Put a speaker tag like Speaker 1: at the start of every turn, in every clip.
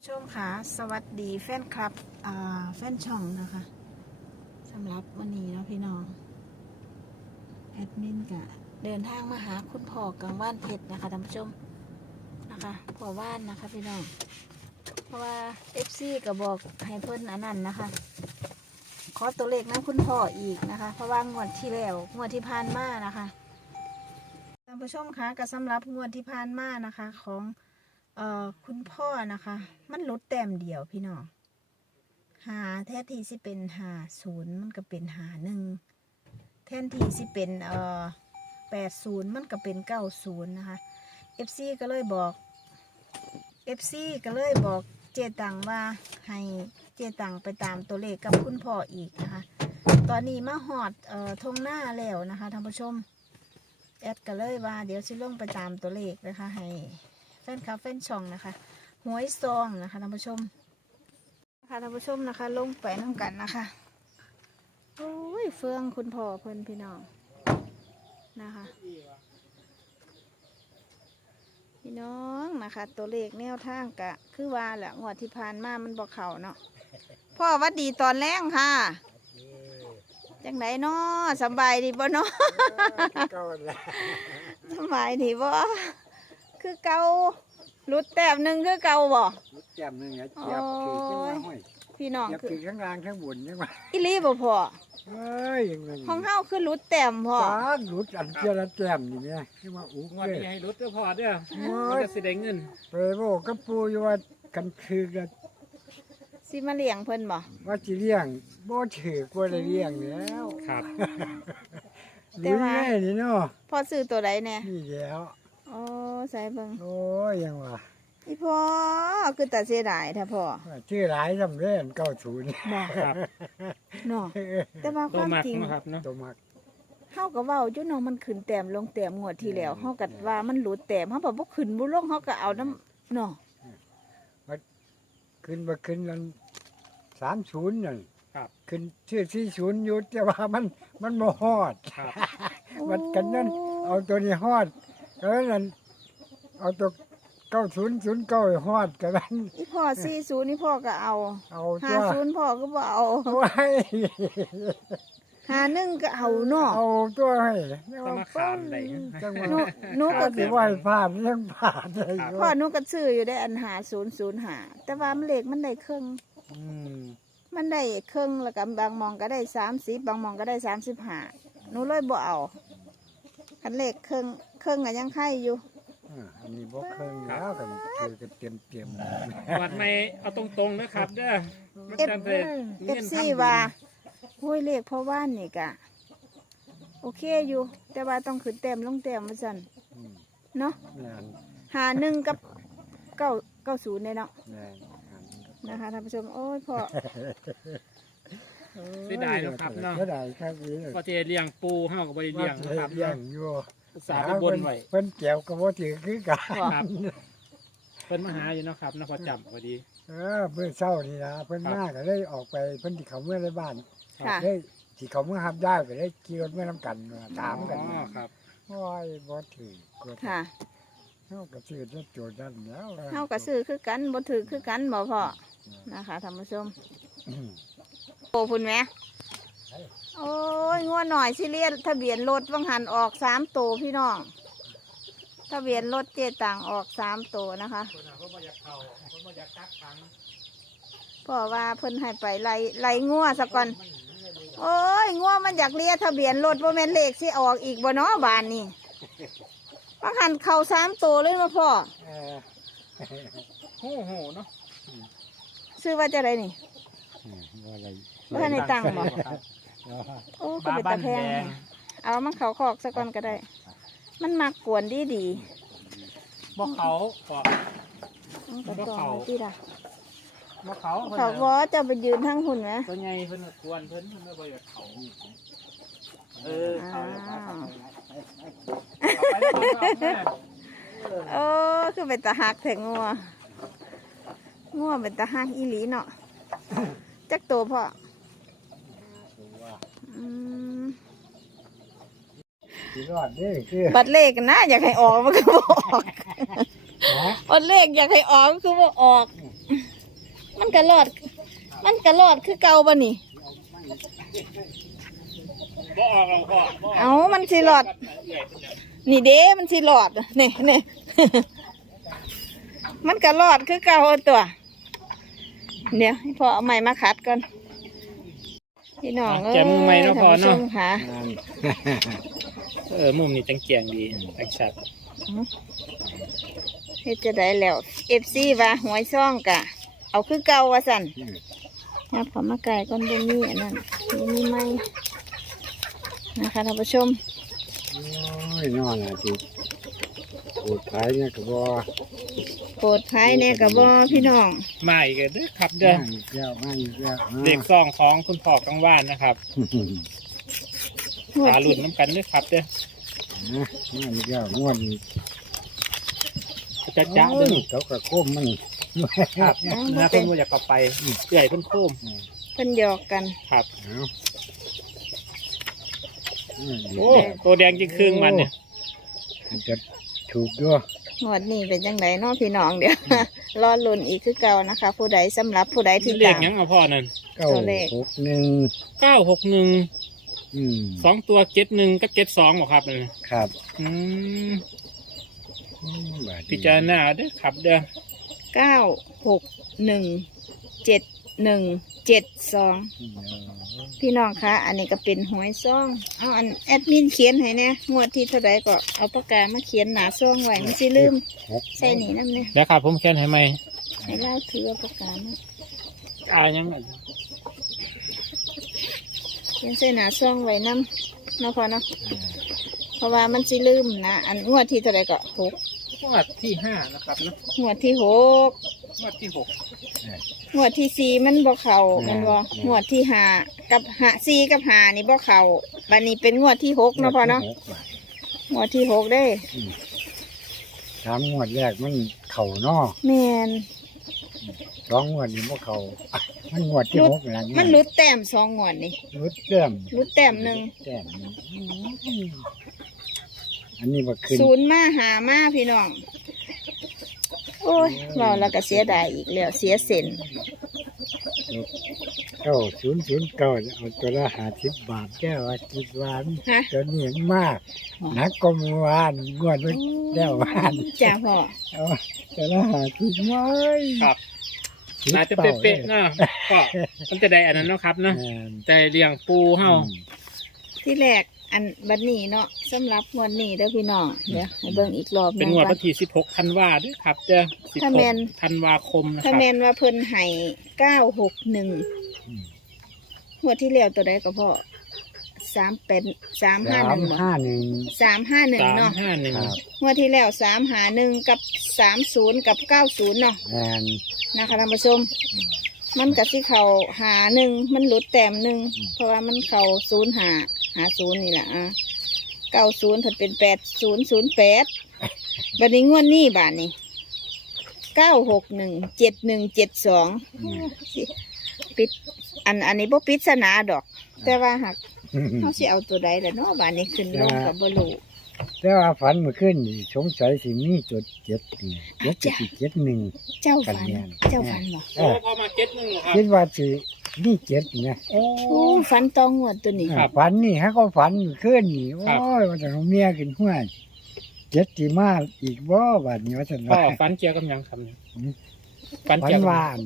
Speaker 1: ชมค่ะสวัสดีแฟนคลับแฟนช่องนะคะสำหรับวันนี้นะพี่น้องแอดมินกะเดินทางมาหาคุณพ่อกังว่านเพชรนะคะท่านผู้ชมนะคะพ่อว่านนะคะพี่น้องเพราะว่า FC ก็บอกให้เพิ่นอันนั้นนะคะขอตัวเลขนั้นคุณพ่ออีกนะคะเพราะว่างวดที่แล้วงวดที่ผ่านมานะคะท่านผู้ชมคะก็สำหรับงวดที่ผ่านมานะคะของคุณพ่อนะคะมันลดแต้มเดียวพี่น้องหาแทนที่สิเป็นหา0มันก็เป็นหา1แทนที่สิเป็น80มันก็เป็น90นะคะ FC ก็เลยบอก FC ก็เลยบอกเจตังว่าให้เจตังไปตามตัวเลขกับคุณพ่ออีกนะคะตอนนี้มาหอดทงหน้าแล้วนะคะท่านผู้ชมแอดก็เลยว่าเดี๋ยวจะลงไปตามตัวเลขนะคะให้แฟนคลับแฟนช่องนะคะหวยซองนะคะท่านผู้ชมนะคะท่านผู้ชมนะคะลงไปน้ำกันนะคะโอ้ยเฟืองคุณพ่อเพิ่นพี่น้องนะคะพี่น้องนะคะตัวเลขแนวทางกะคือว่าแหละงวดที่ผ่านมามันบอกเข่าเนาะพ่อวัดดีตอนแรกค่ะจังไหนเนาะสบายดีบ่เนาะสบายดีบ่คือเก่ารุดแต้มหนึ่งคือเก่าบ่
Speaker 2: รุดแต้มหนึ่งเนี่ยเจ็บถือขึ้นมาห้อย
Speaker 1: พี่น้อง
Speaker 2: คือถือข้างล่างข้างบนยังไง
Speaker 1: อีลีบ่พ่อ
Speaker 2: เฮ้ยยังไง
Speaker 1: ห้องเฮาคือรุดแต้มพ่อ
Speaker 2: รุดอันเจียละแต้มนี่เนี่ยคือว่าอุ๊บ
Speaker 3: งวดนี้ให้รุดเด้อพ่อเด้อมันจะสิได้เงิน
Speaker 2: ไปโบกับปูอยู่ว่ากันคือกัน
Speaker 1: สิมาเลี้ยงเพิ่นบ่
Speaker 2: ว่าจะเลี้ยงบ่ถือกว่าได้เลี้ยงแล้ว
Speaker 3: ครับ
Speaker 1: แต่ว่า
Speaker 2: นี่เนาะ
Speaker 1: พ่อซื้อตัวใดแน่
Speaker 2: นี่แล้ว
Speaker 1: อ๋อใส่เบิ่ง
Speaker 2: โอ้ยยังว่า
Speaker 1: อีพ่อคือแต่เสียดายแท้พ่อ
Speaker 2: ชื่อหลายสำเร็จ90
Speaker 1: บ่ครับเนาะแต่ว่าความจริง
Speaker 3: ครับเนาะ
Speaker 2: ตัวมัก
Speaker 1: เฮาก็เว้าอยู่เนาะมันขึ้นแต้มลงแต้มงวดที่แล้วเฮาก็ว่ามันหลุดแต้มเฮาบ่ขึ้นบ่ลงเฮาก็เอาน้ำเนาะ
Speaker 2: ขึ้นบ่ขึ้นนั่น30นั่น
Speaker 3: ครับ
Speaker 2: ขึ้นชื่อ40อยู่แต่ว่ามันบ่ฮอด
Speaker 3: ครับ
Speaker 2: มันกันนั่นเอาตัวนี้ฮอดก็นั่นเอาตัว9009ฮอดก็นั่น
Speaker 1: อีพ่อ40นี่พ่อก็เอา50พ่อก็บ่เอา
Speaker 2: ไว้
Speaker 1: 51ก็เอาเนาะ
Speaker 2: เอาตัวให้
Speaker 3: ต้องมาขามได้
Speaker 2: จังหวะ
Speaker 1: หนูก็
Speaker 2: สิว่าให้ผ่านยังผ่านได้
Speaker 1: พ่อหนูก็ซื้ออยู่ได้อัน5005แต่ว่ามันเลขมันได้ครึ่งมันได้ครึ่งแล้วก็บางมองก็ได้30บางมองก็ได้35หนูเลยบ่เอาคันเลขครึ่งก็ยังไข่อยู่
Speaker 2: อันนี้บ่เครื่องแล้วกันคือเตรียม
Speaker 3: วัดไม่เอาตรงๆนะครับเด้อมันจะเป็นเงิน
Speaker 1: FCว่าห้วยเลขพ่อว่านนี่กะโอเคอยู่แต่ว่าต้องขึ้นแต้มลงแต้มมาสั่นเนาะ51กับ990เนี่ยเนาะนะคะท่านผู้ชมโอ้ยพ่อ
Speaker 3: เสียดายนะครับเนาะ
Speaker 2: เสียดายครับ
Speaker 3: พอเจเลี้ยงปูเฮาก็บ่ได้เลี้ยงนะครับ
Speaker 2: เลี้ยงอยู่
Speaker 3: สาไปบนไว้
Speaker 2: เพิ่นแก้วก็บ่ถือคือกัน
Speaker 3: เพิ่นมาหาอยู่เนาะครับนครจำพอดี
Speaker 2: เพิ่นเช้านี่นะเพิ่นมาก็ได้ออกไปเพิ่นที่เขาเมื่อในบ้านได้ที่เขาเมื่อหับได้ก็ได้ขี่รถเมื่อนำกันถามกัน
Speaker 3: ครับ
Speaker 2: โอ้ยบ่ถือ
Speaker 1: ค่ะ
Speaker 2: เฮาก็ซื้อได้โจทย์นั้นแล้ว
Speaker 1: เฮาก็ซื้อคือกันบ่ถือคือกันบ่พ่อนะคะท่านผู้ชมโอ้พุ่นแม่โอ้ยงัวหน่อยสิเลียทะเบียนรถวังหันออก3ตัวพี่น้องทะเบียนรถเจตังออก3ตัวนะคะพ่อว่าเพิ่นให้ไปไล่งัวซะก่อนโอ้ยงัวมันอยากเลียทะเบียนรถบ่แม่นเลขสิออกอีกบ่เนาะบ้านนี้วังหันเข้า3ตัวเลยมาพ่อ
Speaker 3: โหเนาะ
Speaker 1: ซื้อว่าจะไรนี่ว่าในตังบ่โอ้ก็เป็นตะแพงเอามันเขาคอกซะก่อนก็ได้มันมากวนดี
Speaker 3: บ่เขา
Speaker 1: บ่เขาที่ละ
Speaker 3: บ่เขา
Speaker 1: ว่าจะไปยืนทั้งหุ่นไหม
Speaker 3: ตัวใหญ่เพิ่นกวนเพิ่นบ่อยากเขา
Speaker 1: คือเป็นตะหักแถงงัวเป็นตะหักอีหลีเนาะจักโตพ่อบัดเลขนะอยากให้ออกมันก็บ่ออกบัดเลขอยากให้ออกคือบ่ออกมันก็รอดคือเก่าบ่นี่
Speaker 3: บ่ออกเราพ่อบ่
Speaker 1: เอามันสิรอด นี่เด้มันสิรอดนี่ มันก็รอดคือเก่าตัว เดี๋ยวให้พ่อเอาไม้มาขัดก่อนพี่น้องเอ้ย
Speaker 3: แกมือใหม่เนาะพ่อเนาะ
Speaker 1: ท่ผู้ชมค่ะ
Speaker 3: มุมนี้จังเกียงดีจังชัด
Speaker 1: เฮ็ดจะได้แล้ว FC ว่าหวยซ่องกะ เอาคือเก่าว่าสั่นนะผมมาไก่ก่อนบ่มีอันนั้นบ่มีไม้นะคะท่านผู้ชม
Speaker 2: โอ้ยนอนอ่ะจิปวดท้ายเนี่ยก็บ่
Speaker 1: โปรดภัยแน่กับบ่พี่น้อง
Speaker 3: มาอีกเด้อครับเด้อ
Speaker 2: มาอีกแล้วมาอีกแล้ว
Speaker 3: เด็กซองของคุณพ่อกังวานนะครับ
Speaker 1: งวด
Speaker 3: หาหลุ
Speaker 1: ที่
Speaker 3: ดน้ำกันด้วยครับเด้อ
Speaker 2: มาอีกแล้วงวดนี้
Speaker 3: จ้าจ้า
Speaker 2: โอ้
Speaker 3: เด้อย
Speaker 2: เขาก็ก้มมัน
Speaker 3: ครับนะเพิ่นว่าอยากเข้าไปเอื่อยเพิ่นโค้ม
Speaker 1: เพิ่นหยอกกัน
Speaker 3: ครับ
Speaker 2: เอา
Speaker 3: โอ้ตัวแดงจริงครึ่งมันเนี่ย
Speaker 2: มันจะถูกด้วย
Speaker 1: งวดนี้เป็นจังไดเนาะพี่น้องเดี๋ยว รอลุ้นอีกคือเก่านะคะ ผู้ใดสำหรับผู้ใดที่
Speaker 3: เลข
Speaker 1: ตาม
Speaker 3: หยังเอาพ่อนั่น
Speaker 2: 961
Speaker 3: 961
Speaker 2: อืม
Speaker 3: 2ตัว71กับ72บ่ครับนั่นน่ะ
Speaker 2: ครับ
Speaker 3: อืม
Speaker 2: บาดนี้
Speaker 3: พิจารณาเด้อครับเด้อ
Speaker 1: 9617172พี่น้องคะอันนี้ก็เป็นหวยซ่องเอาอันแอดมินเขียนให้แน่งวดที่เท่าใดก็เอาปากกามาเขียนหนาซ่องไว้มันสิลืม ใส่นี่นำเนี่ย
Speaker 3: แล้วครับผมแค่นให้ไหม
Speaker 1: ให้เล่าถือเอาปากกามา
Speaker 3: ยังไง
Speaker 1: เขียนใส่หนาซ่องไว้นำเนาะพอเนาะเพราะว่ามันสิลืมนะอันงวดที่เท่าใดก็6
Speaker 3: งวดที่5นะครับเนาะ
Speaker 1: งวดที่6
Speaker 3: งวดที่6
Speaker 1: งวดที่สี่มันบ่เข่ามันบ่งวดที่ห้ากับ4กับ5นี่บ่เข่าบัดนี้เป็นงวดที่6เนาะพ่อเนาะงวดที่6ได้
Speaker 2: สามงวดแรกมันเข่าเนาะ
Speaker 1: แม่น
Speaker 2: สองงวดนี้มันเข่ามันงวดที่หกแล้ว
Speaker 1: มันหลุดแต้ม2งวดนี่
Speaker 2: รุดเต้ม
Speaker 1: หลุดแต้มหนึ่ง
Speaker 2: แต้มหนึ่งอันนี้มาขึ้น
Speaker 1: ศูนย์มาหามาพี่น้องโอ้ยเราแล้วก็เสียดายอีกแล้วเสียเส้น
Speaker 2: 90009เอาตัวละ50 บาทแก้วละ10 บาท
Speaker 1: ฮะ
Speaker 2: ตัวนี้มากหนักก็เมื่อวานงวดมันแล้ววาน
Speaker 1: จ้าพ่อ
Speaker 2: เอาตัวละ50ไว้
Speaker 3: ครับน่าจะเป๊ะๆเนาะก็มันจะได้อันนั้นเนาะครับเนาะใจเลี้ยงปูเฮา
Speaker 1: ที่แรกอันบัดนี้เนาะสำหรับงวดนี้เด้อพี่น้องเดี๋ยวให้เบิ่งอีกรอบห
Speaker 3: เป็น
Speaker 1: ง
Speaker 3: งวด
Speaker 1: ก่อ
Speaker 3: วันที่16ธันวาด้วยครับเด้อ
Speaker 1: ถ้าแม่น
Speaker 3: 16ธันวาคมนะค
Speaker 1: ถ้า
Speaker 3: รับ
Speaker 1: แม่นว่าเพิ่นให้961งวดที่แล้วตัวใดก็พ่อ351บ่
Speaker 2: 351
Speaker 1: 351เนาะ
Speaker 2: ครับ
Speaker 3: 351
Speaker 1: งวดที่แล้ว351กับ30กับ90เนาะ
Speaker 2: แม่น
Speaker 1: นะคะท่านผู้ชมมันกับที่เขา51มันหลุดแต้มหนึ่งเพราะว่ามันเขา0550นี่แหละ90ถ้าเป็น8008บัดนี้งวดนี้บาทนี้9617172สิปิดอันนี้บ่ปริศนาดอก แต่ว่าหากเขาสิเอาตัวใดล่ะเนาะบาดนี้ขึ้นลงกับบ่รู้
Speaker 2: แต่ว่าฝันเมื่อคืนนี่สงสัยสิมีจุด7นี่7.71
Speaker 1: เจ้าฝัน
Speaker 2: กันแม่น
Speaker 1: เจ้าฝันบ่
Speaker 3: โอ้พอมาเก็ตนึงเหรอครับ
Speaker 2: คิดว่าสิมี7นะ
Speaker 3: โอ้
Speaker 1: โอ้ฝันตองงวดตัวนี้
Speaker 3: ครับ
Speaker 2: ฝันนี่ฮะก็ฝันเมื่อคืนนี่โอ้
Speaker 3: ครับ
Speaker 2: ยว่าจะเอาเมียขึ้นห้วย7สิมาอีกบ่บัดนี้ว่าซั่น
Speaker 3: พ่อ
Speaker 2: ว่า
Speaker 3: ฟันเกี่ยวกับหยังครับ
Speaker 2: อืม
Speaker 3: ฟัน
Speaker 2: ฝัน
Speaker 3: เกี่ยวกับ
Speaker 2: ว่าอัน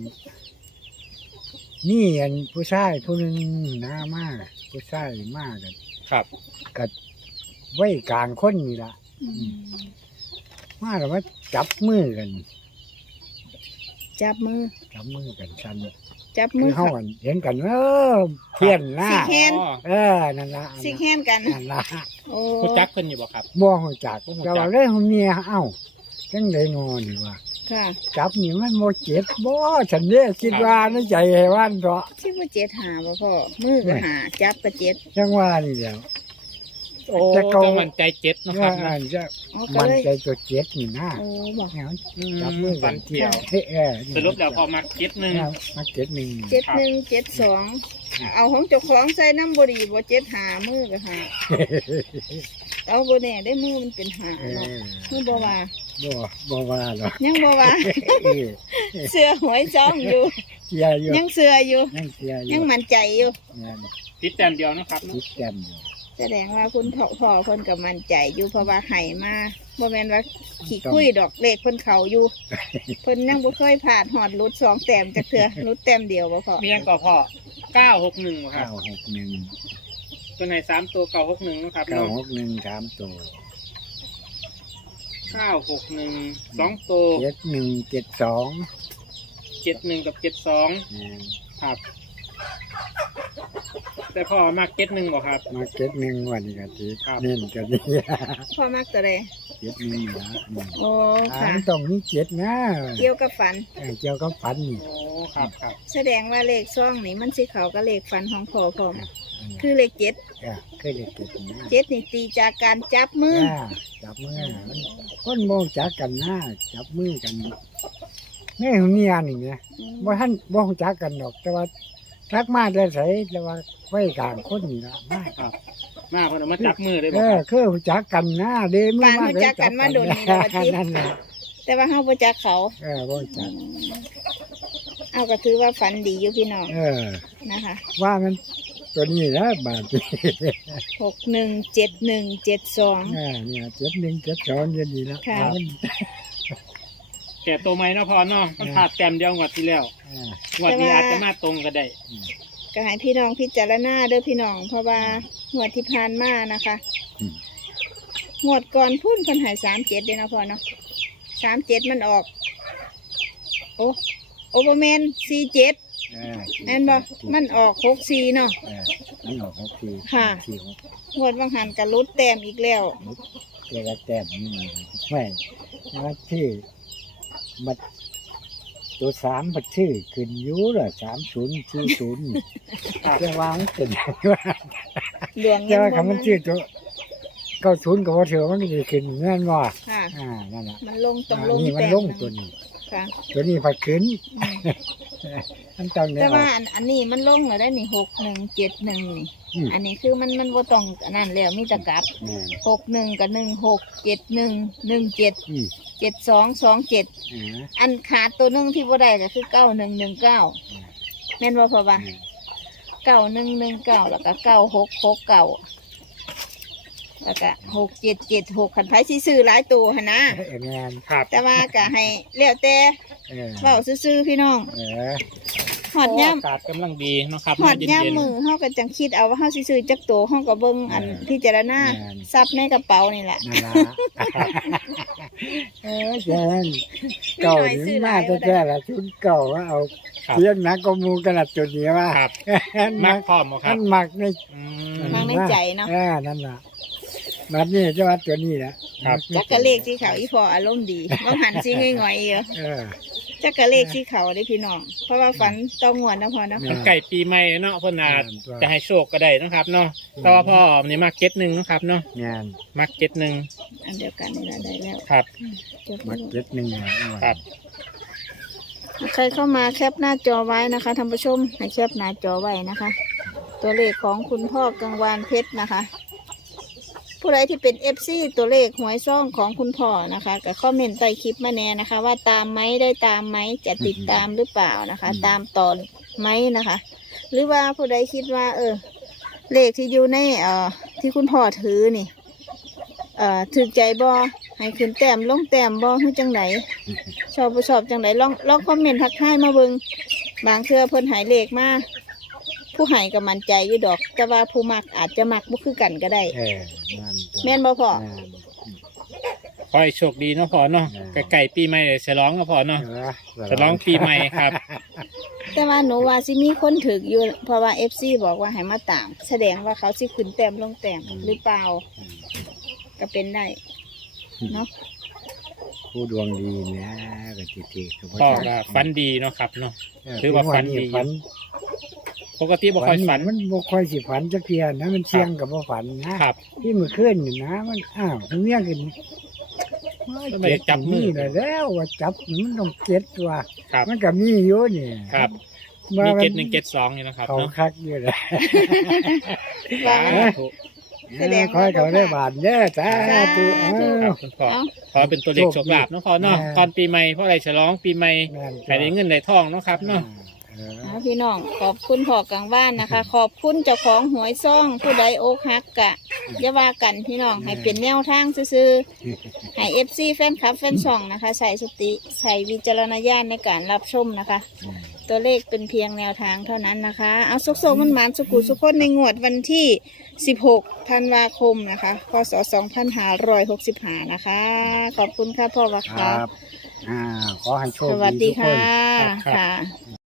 Speaker 2: นี่อันผู้ชายผู้หนึงหน้ามากผู้ชายมากกัน
Speaker 3: ครับ
Speaker 2: ก็ไว้กลางคนนี่ล่ะ
Speaker 1: อืม
Speaker 2: มาแล้วมาจับมือกัน
Speaker 1: จับมือ
Speaker 2: จับมือกันชัน
Speaker 1: จับ
Speaker 2: คื
Speaker 1: มื
Speaker 2: อ
Speaker 1: อ
Speaker 2: เฮากันเห็นกันเพี้ยนหน้า
Speaker 1: สิแฮน
Speaker 3: อ๋อ
Speaker 2: นั่นละ
Speaker 1: สิแฮนกัน
Speaker 2: นั่นละ
Speaker 1: โอ้
Speaker 3: ผู้จักเพิ่นอยู่บ่ครับ
Speaker 2: บ่ฮู้จัก
Speaker 3: บ่ฮู้จัก
Speaker 2: แต่ว่าเลยเมียเอ้าจังได๋นอนี่ว่า
Speaker 1: ค่ะ
Speaker 2: จับนี่มันบ่เจ็บบ่ฉันเด้คิดว่าในใจให้วันเถาะ
Speaker 1: ชื่อว่าเจ็ดหาบ่พ่อมือก็หาจับก็เจ็ด
Speaker 2: จังว่านี่แหล้ว
Speaker 3: โอ้
Speaker 2: จะเกา
Speaker 3: ต้องมันใจเจ็ดเนาะค
Speaker 2: ว่า
Speaker 3: รับ
Speaker 2: อันจะ
Speaker 1: อ๋อก็
Speaker 2: มัน
Speaker 1: เลย
Speaker 2: ใจตัวเจ็บนี่นะ
Speaker 1: โอ้บอก
Speaker 2: แหว
Speaker 3: อืม
Speaker 2: จับมือกั
Speaker 3: ฟั
Speaker 2: น
Speaker 3: นเกี่ยว
Speaker 2: เฮ้นี่
Speaker 3: สรุปแล้วพอมาเก็ตนึง
Speaker 2: เนี่ยมาเจ็บหนึง
Speaker 1: 7172เอาของเจ้าของใส่น้ำบดีบ่เจ็ดหามือก็หาเอาบ่แน่ได้มือมันเป็นหา
Speaker 2: เอ
Speaker 1: เนาะ
Speaker 2: อ
Speaker 1: มือบ่ว่า
Speaker 2: บ่ว่าหรอก
Speaker 1: ยังบ่ว่า
Speaker 2: เออ
Speaker 1: เสื้อหวยจ้องอยู่
Speaker 2: เสียอยู่
Speaker 1: ยังเสืออยู่
Speaker 2: ยังเสียอยู่
Speaker 1: ยังมั่นใจอยู่
Speaker 2: แม่น
Speaker 3: ติดแต้มเดียวนะครับ
Speaker 2: คิดแต้มอยู่
Speaker 1: แสดงว่าคุณพ่อคนกับมั่นใจอยู่เพราะว่าไห้มาบ่แม่นว่าขี้คุยดอกเลขคนเขาอยู่ เพิ่นยังบ่เคยผ่านหอดรุด2 แต้มจากเถื่อรุดแต้มเดียวบ่พอ
Speaker 3: มียังก่อพ่อ961ครับ
Speaker 2: 961
Speaker 3: ตัวไหน3ตัว961นะครับเนาะ
Speaker 2: 961 3ตัว
Speaker 3: 961 2ตัว
Speaker 2: 71 72
Speaker 3: 71กับ72
Speaker 2: แม่น
Speaker 3: ครับ แต่พ่อมาก71บ่ครับ
Speaker 2: มา71วันนี้ก็สิ
Speaker 3: ครับ
Speaker 2: เน้นก็ดี
Speaker 1: พ่อมักตัวใด
Speaker 2: 71นะ
Speaker 1: โอ้ค่ะ
Speaker 2: มันต้องมี7นะ
Speaker 1: เกี่ยวกับฝัน
Speaker 2: เกี่ยวกับฝันนี่
Speaker 3: โอ้ครับครับ
Speaker 1: แสดงว่าเลขซ่องนี่มันสิเขากับเลขฝันของพ่อพร้อมคือเลข7
Speaker 2: เคยได้เก็บนะ
Speaker 1: 7นี่ตีจากการจับมือ
Speaker 2: จับมือมันคนมองจักกันนะจับมือกันแม่ของเมียนี่เนี่ยบ่ท่านบ่ฮู้จักกันดอก แต่ว่ารักมาแต่ไสแต่ว่าไว้กลางคนนี่ล่ะมา
Speaker 3: ครับมาเพิ่นเอามาจับมือเลย
Speaker 2: เอ
Speaker 3: บ่
Speaker 2: อ
Speaker 3: ครับ
Speaker 2: คือฮู้จักกันนะเด้มือ
Speaker 1: การ
Speaker 2: มา
Speaker 1: รู้จักกันมาโดนนี่แล้วว่าติ
Speaker 2: นั่นน่ะ
Speaker 1: แต่ว่าเฮาบ่จักเขา
Speaker 2: บ่รู้จัก
Speaker 1: เอาก็ถือว่าฝันดีอยู่พี่น้อง นะคะ
Speaker 2: ว่ามันตัวนี้นะบาดนี้
Speaker 1: 617172
Speaker 2: เนี่ย7172อยู่นี่ละ
Speaker 1: ค่ะ
Speaker 2: มัน
Speaker 3: แต่ตัวใหม่เนาะพ่อเนาะมันขาดแต้มเดียวงวดที่แล้ว
Speaker 2: อ่า
Speaker 3: งวดนี้อาจจะมาตรงก็ได้
Speaker 1: ก็ให้พี่น้องพิจารณาเด้อพี่น้องเพราะว่าหวดที่ผ่านมานะคะ
Speaker 2: อืม
Speaker 1: หวดก่อนพุ่นเพิ่นใหาย37เด้อเนาะพ่อเนาะ37มันออก โอเวอร์แมน47แม่นบ่มันออก64เนาะ
Speaker 2: มันออก6ที
Speaker 1: ค่ะ หวดบางหันก็ลดแต้มอีกแล้ว
Speaker 2: เรียกว่าแต้มนี่ไม่ว่าที่มันตัว3มันชื่อขึ้นอยู่ล่ะ3040จะวางเป็นว่า
Speaker 1: ดวง
Speaker 2: แต่
Speaker 1: ยัง
Speaker 2: ว่า
Speaker 1: บ่
Speaker 2: คำมันชื่อตัว90ก็บ่ถือมันก็สิขึ้นแม่นบ่
Speaker 1: ค่ะ
Speaker 2: นั่นน่ะ
Speaker 1: มันลงต้องลง
Speaker 2: นี่มัน
Speaker 1: แต้ม
Speaker 2: ลง
Speaker 1: หนึ่ง
Speaker 2: ตัวนี้
Speaker 1: ค่ะ
Speaker 2: ตัวนี้พัดขึ้น
Speaker 1: อืม
Speaker 2: มันต้องได้
Speaker 1: แต่
Speaker 2: ออ
Speaker 1: ว่าก อันนี้มันลงแล้วได้นี่6171นี่
Speaker 2: อืม
Speaker 1: อันนี้คือมันบ่ต้องอันนั้นแล้วมีแตะกลับ
Speaker 2: แม่น
Speaker 1: 61กับ167117
Speaker 2: อืม
Speaker 1: 7227 อันขาดตัวหนึงที่บ่ได้ก็คือ9119แม่นบ่พ่อว่า9119แล้วก็9669แล้วก็6776คันไผสิซื้อหลายตัวหั่นนะ
Speaker 2: แม่น
Speaker 3: ครับ
Speaker 1: แต่ว่าก็ให้แล้วแต่ เว้าซื่อๆพี่น้อง
Speaker 2: เออ
Speaker 1: ฮอดยาม
Speaker 3: อากาศกำลังดีเนาะครับ
Speaker 1: ฮอดยาม
Speaker 3: เย็น
Speaker 1: มือเฮาก็จังคิดเอาว่าเฮาสิซื้อจักตัวเฮาก็เบิ่งอันพิจารณาทรัพย์ในกระเป๋านี่แหละ
Speaker 2: นั่นล่ะแจ้งเก่านี่มาแต่แท้ละชุดเก่าว่าเอา
Speaker 3: ๆครับ
Speaker 2: เทียนหนักก็มูกระดับจุดนี้ว่า
Speaker 3: ครับ
Speaker 2: มั
Speaker 3: มาก พร้อมบ่ค
Speaker 2: มั
Speaker 3: รับ
Speaker 2: นหมักใน
Speaker 3: อืม
Speaker 1: ทางในใจเนาะ
Speaker 2: นั่นล่ะบัดนี้จะว่าตัวนี้แหละ
Speaker 3: ครับ
Speaker 1: จักกะเลขที่เขาอีพออารมณ์ดีบ่หันสิง่อยๆอยู่
Speaker 2: เออ
Speaker 1: จักกะเลขที่เขาได้พี่น้อง เพราะว่าฝันต้องงวดนะพอเนาะ
Speaker 2: แม่
Speaker 3: มันไก่ปีใหม่เนาะเพิ่นอาจ
Speaker 2: ตัว
Speaker 3: จะให้โชคก็ได้นะครับเนาะแต่ว่าพ่อนี่มัก71เนาะครับเนาะ
Speaker 2: งาน
Speaker 3: มัก71
Speaker 1: อันเดียวกันนี่แหละได้แล้ว
Speaker 3: ครับ
Speaker 1: จบ
Speaker 2: มั
Speaker 1: แล้
Speaker 2: ก
Speaker 1: ว
Speaker 2: เจ็ดหนึ่งอ่ะ
Speaker 3: ครับ
Speaker 1: ใครเข้ามาแคปหน้าจอไว้นะคะท่านผู้ชมให้แคปหน้าจอไว้นะคะ ตัวเลขของคุณพ่อกังวานเพชรนะคะ ผู้ใดที่เป็น FC ตัวเลขหวยซ่องของคุณพ่อนะคะก็คอมเมนต์ใต้คลิปมาแน่นะคะ ว่าตามไหมได้ตามไหมจะติดตามหรือเปล่านะคะ ตามตอนไหมนะคะ หรือว่าผู้ใดคิดว่า เลขที่อยู่ในที่คุณพ่อถือนี่ถึกใจบ่ให้ขึ้นแต้มลงแต้มบ่คือจังไหนชอบบ่ชอบจังไหนลองคอมเมนต์ทักทายมาเบิ่งบางเทื่อเพิ่นใหายเลขมาผู้ใหายก็มั่นใจอยู่ดอก แต่ว่าผู้มักอาจจะมักบ่คือกันก็ได้
Speaker 2: นั่น
Speaker 1: แม่นบ่พ่อ
Speaker 3: ขอให้โชคดีเนาะพ่อเนาะไก่ปีใหม่ฉลองก็พ่อเนาะฉลองปีใหม่ครับ
Speaker 1: แต่ว่าหนูว่าสิมีคนถึกอยู่เพราะว่า FC บอกว่าให้มาตาม แสดงว่าเขาสิขึ้นแต้มลงแต้มหรือเปล่าก็เป็นได้เนาะ
Speaker 2: ผู้ดวงดีเนี่ยก็จิตที่
Speaker 3: พ่อก็ฝันดีเนาะครับเนาะ ถือว่าฝันดี
Speaker 2: ฝัน
Speaker 3: ปกติบ่ค่อยฝัน
Speaker 2: มันบ่ค่อยสิฝันจักเทียนะมันเชียงกับบ่ฝันนะครับ ที่มื้อคืนนี่นะมันมันเมียขึ้น
Speaker 3: มันไม่ได้จับมือ
Speaker 2: นี่แล้วว่าจับมันต้องเก็ดว่า
Speaker 3: ครับ
Speaker 2: มันก็มีอยู่นี่
Speaker 3: ครับ
Speaker 2: ว่า
Speaker 3: มี
Speaker 2: มัน
Speaker 3: 7172อยู่นะครับ
Speaker 2: เขา
Speaker 3: เนาะ
Speaker 2: คักอยู่เลย
Speaker 1: ว่า
Speaker 3: ถูก
Speaker 1: แสดง
Speaker 2: คอยเขาได้บาทเด้อจ้าตุ
Speaker 3: ครับคุณพ่อ
Speaker 1: เอ้า
Speaker 3: ขอเป็นตัวเลขโชคลาภเนาะพ่อเนาะตอนปีใหม่พ่ออะไรฉลองปีใหม่ให้ได้เงินได้ทองเนาะครับเนาะ
Speaker 1: พี่น้องขอบคุณพ่อกลางบ้านนะคะ ขอบคุณเจ้าของหวยซ่องผู้ใดอกหักกะอย่าว่ากันพี่น้องให้เป็นแนวทางซื่อๆให้ FC แฟนคลับแฟนช่องนะคะใส่สติใส่วิจารณญาณในการรับชมนะคะ ตัวเลขเป็นเพียงแนวทางเท่านั้นนะคะ เอาสุกๆมันหมานสุกุสุขคนในงวดวันที่ 16 ธันวาคมนะคะ พศ 2565 นะคะ ขอบคุณค่ะพ่อวะ
Speaker 2: ค
Speaker 1: ค่ะ
Speaker 2: รับขอให้โชค
Speaker 1: สวัสดี
Speaker 2: ทุกค
Speaker 1: ค่ะ
Speaker 2: น
Speaker 3: ครับ
Speaker 1: ค่ะ